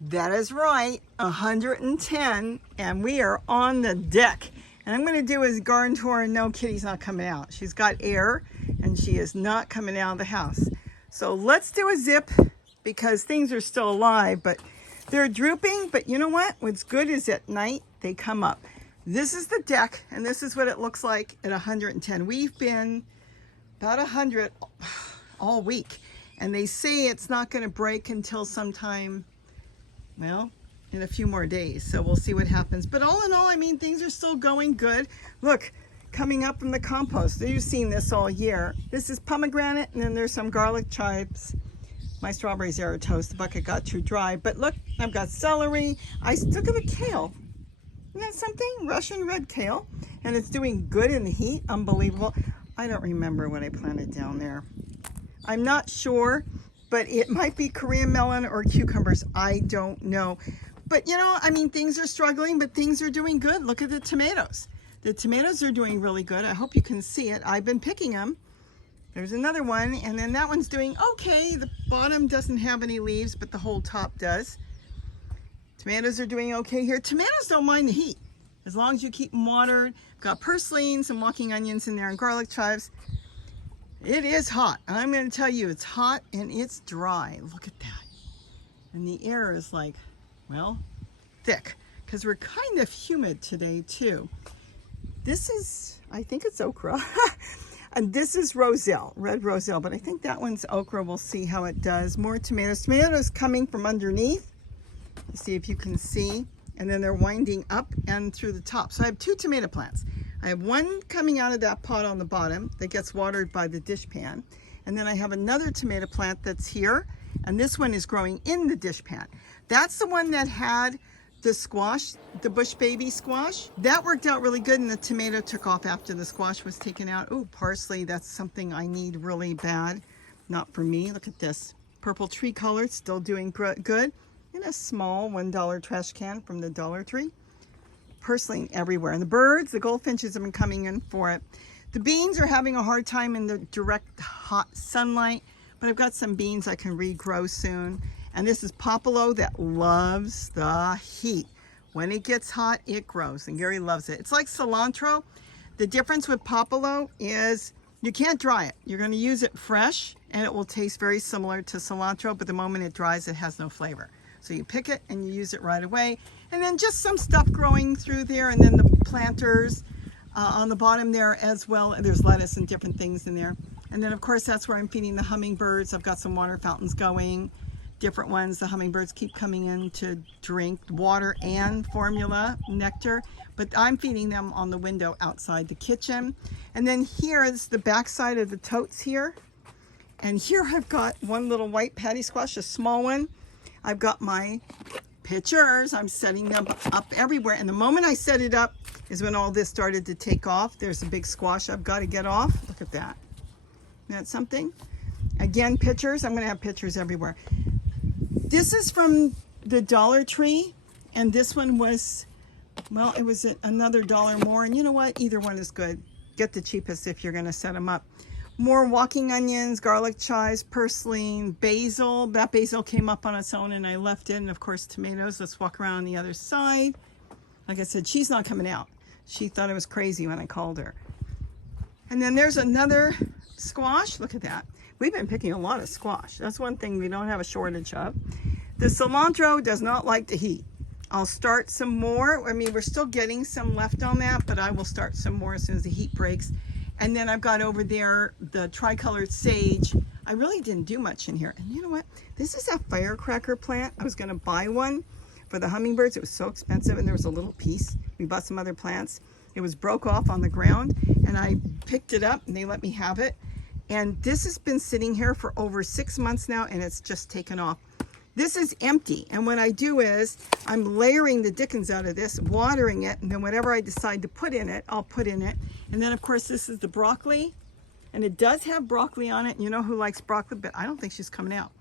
That is right, 110, and we are on the deck. And I'm going to do a garden tour, and no, Kitty's not coming out. She's got air, and she is not coming out of the house. So let's do a zip, because things are still alive, but they're drooping. But you know what? What's good is at night, they come up. This is the deck, and this is what it looks like at 110. We've been about 100 all week, and they say it's not going to break until sometime, well, in a few more days. So we'll see what happens. But all in all, I mean, things are still going good. Look, coming up from the compost. You've seen this all year. This is pomegranate, and then there's some garlic chives. My strawberries are toast. The bucket got too dry. But look, I've got celery. I still got a kale. Isn't that something? Russian red kale. And it's doing good in the heat. Unbelievable. I don't remember what I planted down there. I'm not sure, but it might be Korean melon or cucumbers. I don't know. But you know, I mean, things are struggling, but things are doing good. Look at the tomatoes. The tomatoes are doing really good. I hope you can see it. I've been picking them. There's another one, and then that one's doing okay. The bottom doesn't have any leaves, but the whole top does. Tomatoes are doing okay here. Tomatoes don't mind the heat, as long as you keep them watered. Got purslane, some walking onions in there, and garlic chives. It is hot. I'm going to tell you, it's hot and it's dry. Look at that. And the air is like, well, thick, because we're kind of humid today too. This is, I think it's okra. And this is roselle, red roselle, but I think that one's okra. We'll see how it does. More tomatoes. Tomatoes coming from underneath. Let's see if you can see. And then they're winding up and through the top. So I have two tomato plants. I have one coming out of that pot on the bottom that gets watered by the dish pan. And then I have another tomato plant that's here. And this one is growing in the dish pan. That's the one that had the squash, the bush baby squash. That worked out really good, and the tomato took off after the squash was taken out. Oh, parsley, that's something I need really bad. Not for me. Look at this. Purple tree color, still doing good. In a small $1 trash can from the Dollar Tree. Purslane everywhere. And the birds, the goldfinches have been coming in for it. The beans are having a hard time in the direct hot sunlight, but I've got some beans I can regrow soon. And this is popolo that loves the heat. When it gets hot, it grows, and Gary loves it. It's like cilantro. The difference with popolo is you can't dry it. You're going to use it fresh, and it will taste very similar to cilantro, but the moment it dries, it has no flavor. So you pick it and you use it right away. And then just some stuff growing through there, and then the planters on the bottom there as well. And there's lettuce and different things in there. And then of course that's where I'm feeding the hummingbirds. I've got some water fountains going, different ones. The hummingbirds keep coming in to drink water and formula, nectar. But I'm feeding them on the window outside the kitchen. And then here is the back side of the totes here. And here I've got one little white patty squash, a small one. I've got my pitchers. I'm setting them up everywhere. And the moment I set it up is when all this started to take off. There's a big squash I've got to get off. Look at that. Isn't that something? Again, pitchers. I'm going to have pitchers everywhere. This is from the Dollar Tree. And this one was, well, it was another $1 more. And you know what? Either one is good. Get the cheapest if you're going to set them up. More walking onions, garlic chives, purslane, basil. That basil came up on its own and I left it. And of course, tomatoes. Let's walk around the other side. Like I said, she's not coming out. She thought I was crazy when I called her. And then there's another squash. Look at that. We've been picking a lot of squash. That's one thing we don't have a shortage of. The cilantro does not like the heat. I'll start some more. I mean, we're still getting some left on that, but I will start some more as soon as the heat breaks. And then I've got over there the tricolored sage. I really didn't do much in here. And you know what? This is a firecracker plant. I was going to buy one for the hummingbirds. It was so expensive, and there was a little piece. We bought some other plants. It was broke off on the ground, and I picked it up, and they let me have it. And this has been sitting here for over 6 months now, and it's just taken off. This is empty, and what I do is I'm layering the dickens out of this, watering it, and then whatever I decide to put in it, I'll put in it. And then of course this is the broccoli, and it does have broccoli on it. You know who likes broccoli, but I don't think she's coming out.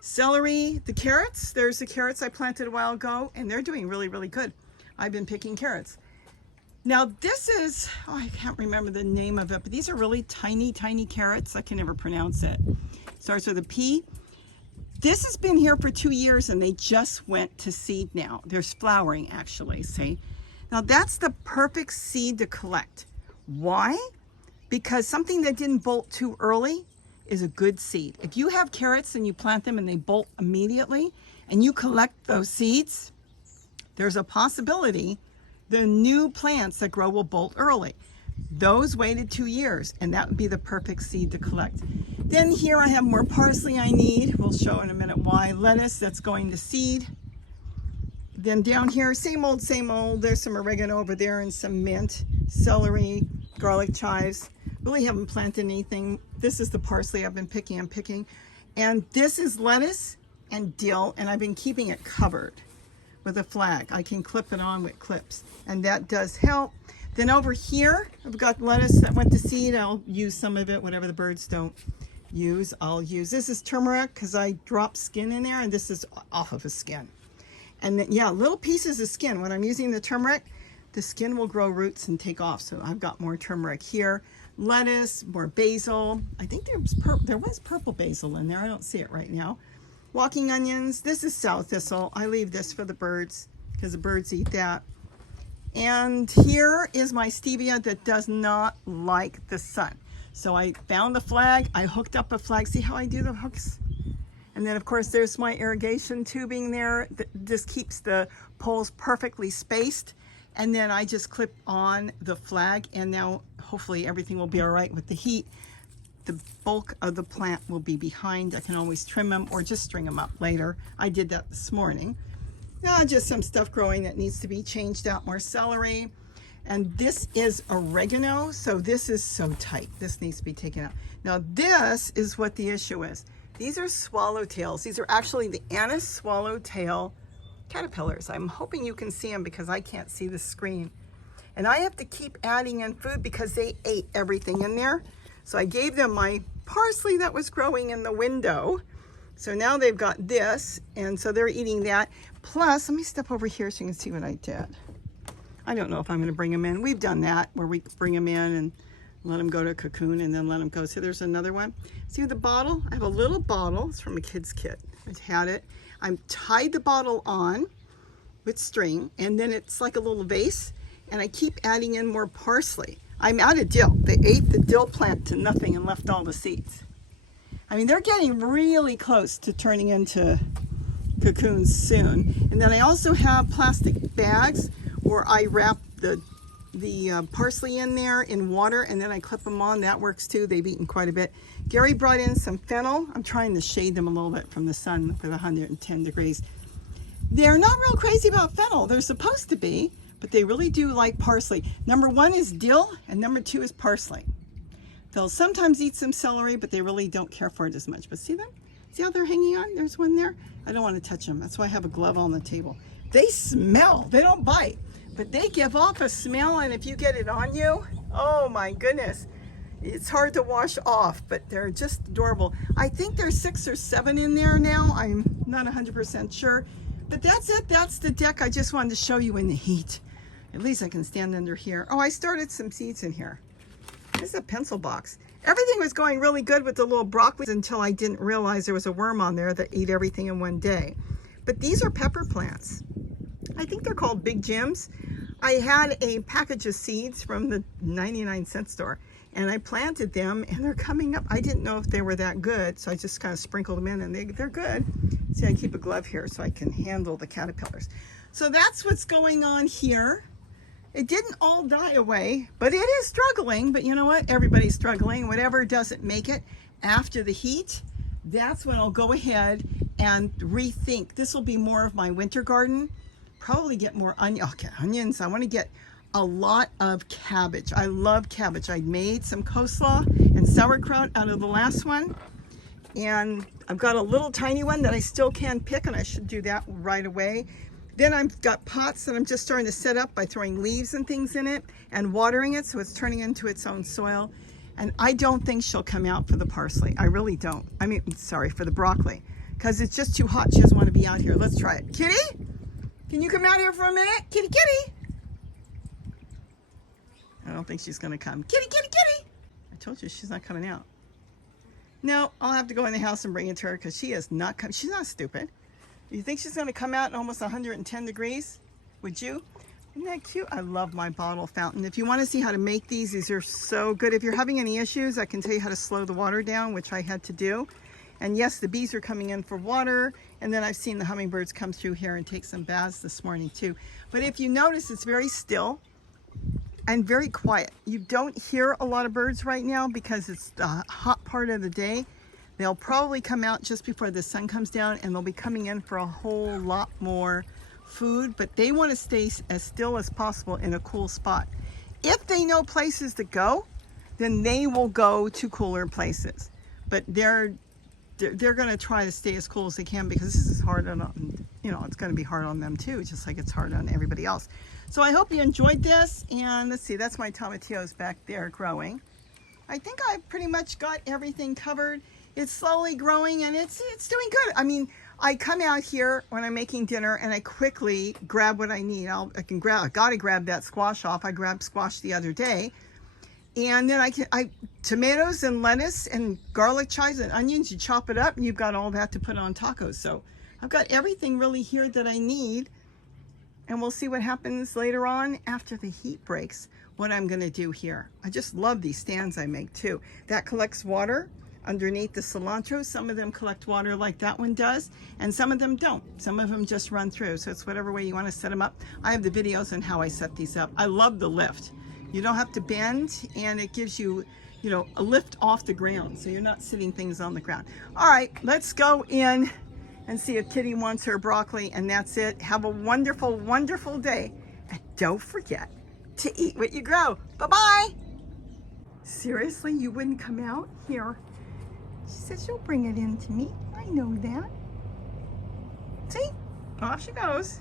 Celery, the carrots, there's the carrots I planted a while ago, and they're doing really, really good. I've been picking carrots. Now this is, oh, I can't remember the name of it, but these are really tiny, tiny carrots. I can never pronounce it. Starts with a P. This has been here for 2 years and they just went to seed now. There's flowering actually, see? Now that's the perfect seed to collect. Why? Because something that didn't bolt too early is a good seed. If you have carrots and you plant them and they bolt immediately and you collect those seeds, there's a possibility the new plants that grow will bolt early. Those waited 2 years and that would be the perfect seed to collect. Then here I have more parsley I need. We'll show in a minute why. Lettuce that's going to seed. Then down here, same old, same old. There's some oregano over there and some mint, celery, garlic, chives. Really haven't planted anything. This is the parsley I've been picking. And this is lettuce and dill, and I've been keeping it covered with a flag. I can clip it on with clips, and that does help. Then over here, I've got lettuce that went to seed. I'll use some of it, whatever the birds don't use, I'll use. This is turmeric because I drop skin in there, and this is off of a skin. And then, yeah, little pieces of skin. When I'm using the turmeric, the skin will grow roots and take off. So I've got more turmeric here. Lettuce, more basil. I think there was purple basil in there. I don't see it right now. Walking onions. This is sow thistle. I leave this for the birds because the birds eat that. And here is my stevia that does not like the sun. So I found the flag. I hooked up a flag. See how I do the hooks? And then of course there's my irrigation tubing there that just keeps the poles perfectly spaced. And then I just clip on the flag, and now hopefully everything will be all right with the heat. The bulk of the plant will be behind. I can always trim them or just string them up later. I did that this morning. Just some stuff growing that needs to be changed out, more celery. And this is oregano, so this is so tight. This needs to be taken out. Now this is what the issue is. These are swallowtails. These are actually the anise swallowtail caterpillars. I'm hoping you can see them because I can't see the screen. And I have to keep adding in food because they ate everything in there. So I gave them my parsley that was growing in the window. So now they've got this, and so they're eating that. Plus, let me step over here so you can see what I did. I don't know if I'm going to bring them in. We've done that where we bring them in and let them go to a cocoon and then let them go. See, there's another one. See the bottle? I have a little bottle. It's from a kid's kit. I've had it. I'm tied the bottle on with string, and then it's like a little vase, and I keep adding in more parsley. I'm out of dill. They ate the dill plant to nothing and left all the seeds. I mean, they're getting really close to turning into cocoons soon. And then I also have plastic bags where I wrap the parsley in there in water, and then I clip them on. That works too. They've eaten quite a bit. Gary brought in some fennel. I'm trying to shade them a little bit from the sun with 110 degrees. They're not real crazy about fennel. They're supposed to be, but they really do like parsley. Number 1 is dill, and number 2 is parsley. They'll sometimes eat some celery, but they really don't care for it as much. But see them? See how they're hanging on? There's one there. I don't want to touch them. That's why I have a glove on the table. They smell. They don't bite, but they give off a smell, and if you get it on you, oh my goodness. It's hard to wash off, but they're just adorable. I think there's 6 or 7 in there now. I'm not 100% sure, but that's it. That's the deck. I just wanted to show you in the heat. At least I can stand under here. Oh, I started some seeds in here. This is a pencil box. Everything was going really good with the little broccoli until I didn't realize there was a worm on there that ate everything in one day. But these are pepper plants. I think they're called Big Jims. I had a package of seeds from the 99-cent store, and I planted them, and they're coming up. I didn't know if they were that good, so I just kind of sprinkled them in, and they're good. See, I keep a glove here so I can handle the caterpillars. So that's what's going on here. It didn't all die away, but it is struggling. But you know what? Everybody's struggling. Whatever doesn't make it after the heat, that's when I'll go ahead and rethink. This will be more of my winter garden. Probably get more onions. I want to get a lot of cabbage. I love cabbage. I made some coleslaw and sauerkraut out of the last one. And I've got a little tiny one that I still can pick, and I should do that right away. Then I've got pots that I'm just starting to set up by throwing leaves and things in it and watering it so it's turning into its own soil. And I don't think she'll come out for the parsley. I really don't. I mean, sorry, for the broccoli, because it's just too hot. She doesn't want to be out here. Let's try it. Kitty, can you come out here for a minute? Kitty, kitty. I don't think she's going to come. Kitty, kitty, kitty. I told you she's not coming out. No, I'll have to go in the house and bring it to her because she is not she's not stupid. You think she's going to come out in almost 110 degrees? Would you? Isn't that cute? I love my bottle fountain. If you want to see how to make these are so good. If you're having any issues, I can tell you how to slow the water down, which I had to do. And yes, the bees are coming in for water. And then I've seen the hummingbirds come through here and take some baths this morning too. But if you notice, it's very still and very quiet. You don't hear a lot of birds right now because it's the hot part of the day. They'll probably come out just before the sun comes down, and they'll be coming in for a whole lot more food, but they want to stay as still as possible in a cool spot. If they know places to go, then they will go to cooler places. But they're going to try to stay as cool as they can because this is hard on, you know, it's going to be hard on them too, just like it's hard on everybody else. So I hope you enjoyed this, and let's see, that's my tomatillos back there growing. I think I've pretty much got everything covered. It's slowly growing and it's doing good. I mean, I come out here when I'm making dinner and I quickly grab what I need. I gotta grab that squash off. I grabbed squash the other day. And then tomatoes and lettuce and garlic, chives and onions, you chop it up and you've got all that to put on tacos. So I've got everything really here that I need. And we'll see what happens later on after the heat breaks, what I'm gonna do here. I just love these stands I make too. That collects water underneath the cilantro. Some of them collect water like that one does, and some of them don't. Some of them just run through. So it's whatever way you want to set them up. I have the videos on how I set these up. I love the lift. You don't have to bend, and it gives you, you know, a lift off the ground, so you're not sitting things on the ground. All right, let's go in and see if Kitty wants her broccoli, and that's it. Have a wonderful, wonderful day, and don't forget to eat what you grow. Bye-bye. Seriously, you wouldn't come out here? She said she'll bring it in to me. I know that. See? Off she goes.